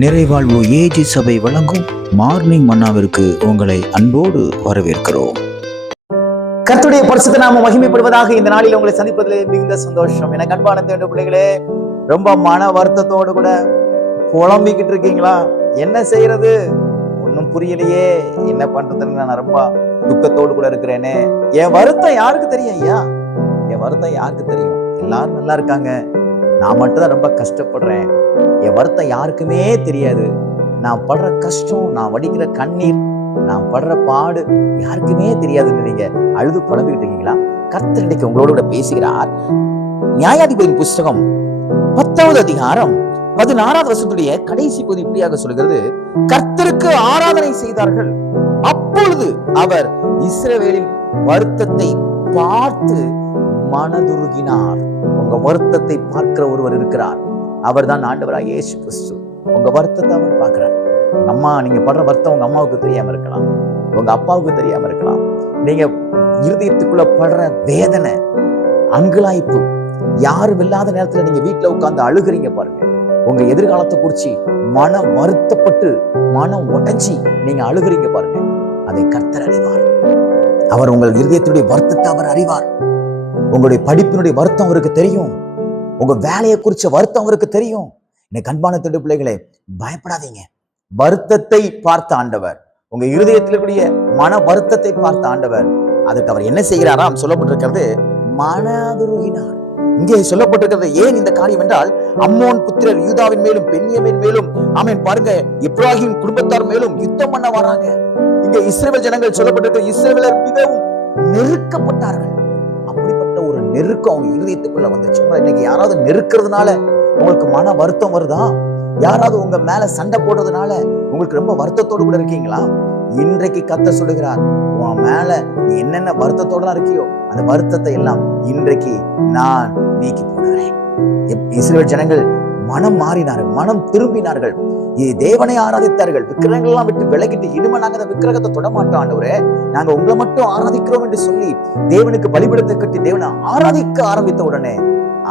நிறைவாழ்வு AG சபை வழங்கும் morning மன்னாவிற்கு உங்களை அன்போடு வரவேற்கிறோம். கர்த்தருடைய பரிசுத்த நாமம் மகிமைப்படுவதாக. இந்த நாளில் உங்களை சந்திப்பதிலே மிகுந்த சந்தோஷம். எனக்கு அன்பான தேவனுடைய பிள்ளைகளே, ரொம்ப மன வருத்தத்தோடு கூட புலம்பிக்கிட்டு இருக்கீங்களா? என்ன செய்யறது ஒன்னும் புரியலையே, என்ன பண்றதுன்னு நான் ரொம்ப துக்கத்தோடு கூட இருக்கிறேனே. என் வருத்தம் யாருக்கு தெரியும் ஐயா? என் வருத்தம் யாருக்கு தெரியும்? எல்லாரும் நல்லா இருக்காங்க, நான் மட்டும்தான் ரொம்ப கஷ்டப்படுறேன். என் வருத்தம் யாருக்குமே தெரியாது. நான் படுற கஷ்டம், நான் வடிக்கிற கண்ணீர், நான் படுற பாடு யாருக்குமே தெரியாதுன்னு நீங்க அழுது புலம்பிக்கிட்டு இருக்கீங்களா? கர்த்தர் இன்னைக்கு உங்களோட கூட பேசுகிறார். நியாயாதிபதியின் புஸ்தகம் 10வது அதிகாரம் 16வது வசனத்துடைய கடைசி பகுதி இப்படியாக சொல்கிறது: கர்த்தருக்கு ஆராதனை செய்தார்கள், அப்பொழுது அவர் இஸ்ரவேலின் வருத்தத்தை பார்த்து மனதுருகினார். உங்க வருத்தத்தை பார்க்கிற ஒருவர் இருக்கிறார், அவர் தான் ஆண்டவராகிய இயேசு கிறிஸ்து. உங்க வருத்தத்தை அவர் பார்க்கிறார். அம்மா, நீங்க படுற வருத்தம் உங்க அம்மாவுக்கு தெரியாம இருக்கலாம், உங்க அப்பாவுக்கு தெரியாம இருக்கலாம். நீங்க இருதயத்துக்குள்ள படுற வேதனை, அங்கலாய்ப்பு, யாரும் இல்லாத நேரத்துல நீங்க வீட்டுல உட்கார்ந்து அழுகிறீங்க பாருங்க. உங்க எதிர்காலத்தை குறிச்சு மனம் வருத்தப்பட்டு மனம் உடைஞ்சி நீங்க அழுகிறீங்க பாருங்க. அதை கர்த்தர் அறிவார். அவர் உங்கள் இருதயத்துடைய வருத்தத்தை அவர் அறிவார். உங்களுடைய படிப்பினுடைய வருத்தம் அவருக்கு தெரியும். உங்க வேலையை குறிச்ச வருத்தம் அவருக்கு தெரியும். இன்னைக்கு அன்பான தேவ பிள்ளைகளே, பயப்படாதீங்க. வருத்தத்தை பார்த்த ஆண்டவர், உங்க இருதயத்தில் இருக்கக்கூடிய மன வருத்தத்தை பார்த்த ஆண்டவர், அதுக்கு அவர் என்ன செய்கிறாராம்? சொல்லப்பட்டிருக்கிறது, மனதுருகினார். இங்கே சொல்லப்பட்டிருக்கிறது ஏன் இந்த காரியம் என்றால், அம்மோன் புத்திரர் யூதாவின் மேலும் பென்யமீன் மேலும், ஆமென், பாருங்க, இப்ராஹிம் குடும்பத்தார் மேலும் யுத்தம் பண்ண வராங்க. இங்க இஸ்ரவேல் ஜனங்கள் சொல்லப்பட்டிருக்க, இஸ்ரவேலர் மிகவும் நெருக்கப்பட்டார்கள். அப்படிப்பட்ட ஒரு நெருக்கம் அவங்க இருதயத்துக்குள்ள வந்துச்சு. இன்னைக்கு யாராவது நெருக்கிறதுனால உங்களுக்கு மன வருத்தம் வருதா? யாராவது உங்க மேல சண்டை போடுறதுனால உங்களுக்கு ரொம்ப வருத்தத்தோடு கூட இருக்கீங்களா? இன்றைக்கு கர்த்தர் சொல்லுகிறார், உன் மேல நீ என்னென்ன வருத்தத்தோட இருக்கியோ அந்த வருத்தத்தை எல்லாம் இன்றைக்கு நான் நீக்கி போடுகிறேன். இஸ்ரவேல் ஜனங்கள் மனம் மாறினார்கள், மனம் திரும்பினார்கள், தேவனை ஆராதித்தார்கள். விக்கிரகங்கள் எல்லாம் விட்டு விலகிட்டு, இனிமே நாங்க அந்த விக்கிரகத்தை தொடமாட்டோம் ஆண்டவரே, நாங்க உங்களை மட்டும் ஆராதிக்கிறோம் என்று சொல்லி தேவனுக்கு பலிபீடத்தை கட்டி தேவனை ஆராதிக்க ஆரம்பித்த உடனே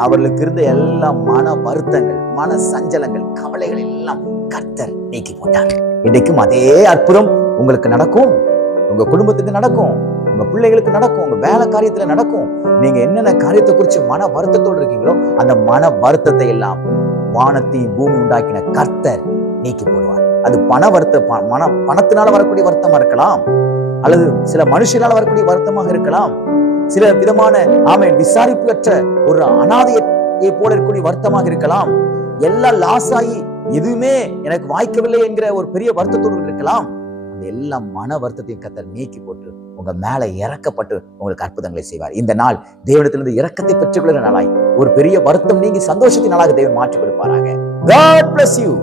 அவர்களுக்கு இருந்த எல்லா மன வருத்தங்கள், மன சஞ்சலங்கள், கவலைகள் எல்லாம் கர்த்தர் நீக்கி போட்டார். இன்றைக்கும் அதே அற்புதம் உங்களுக்கு நடக்கும், உங்க குடும்பத்துக்கு நடக்கும், உங்க பிள்ளைகளுக்கு நடக்கும், உங்க வேலை காரியத்துல நடக்கும். நீங்க என்னென்ன காரியத்தை குறிச்சு மன வருத்தத்தோடு இருக்கீங்களோ அந்த மன வருத்தத்தை எல்லாம் வானத்தையும் பூமி உண்டாக்கின கர்த்தர் நீக்கி போடுவார். அது பணத்தினால வரக்கூடிய வருத்தமா இருக்கலாம், அல்லது சில மனுஷனால வரக்கூடிய வருத்தமாக இருக்கலாம், சில விதமான விசாரிப்பற்ற ஒரு அனாதையை போல இருக்கக்கூடிய வருத்தமாக இருக்கலாம், எல்லாம் லாஸ் ஆகி எதுவுமே எனக்கு வாய்க்கவில்லை என்கிற ஒரு பெரிய வருத்தத்தோடு இருக்கலாம். அந்த எல்லா மன வருத்தத்தையும் கர்த்தர் நீக்கி போட்டு உங்க மேல இறக்கப்பட்டு உங்களுக்கு அற்புதங்களை செய்வார். இந்த நாள் தேவனிடத்திலிருந்து இரக்கத்தை பெற்றுக்கொள்கிற நாளாய், ஒரு பெரிய வருத்தம் நீங்கி சந்தோஷத்தின் நாளாக தேவன் மாற்றிக் கொடுப்பாராக. God bless you.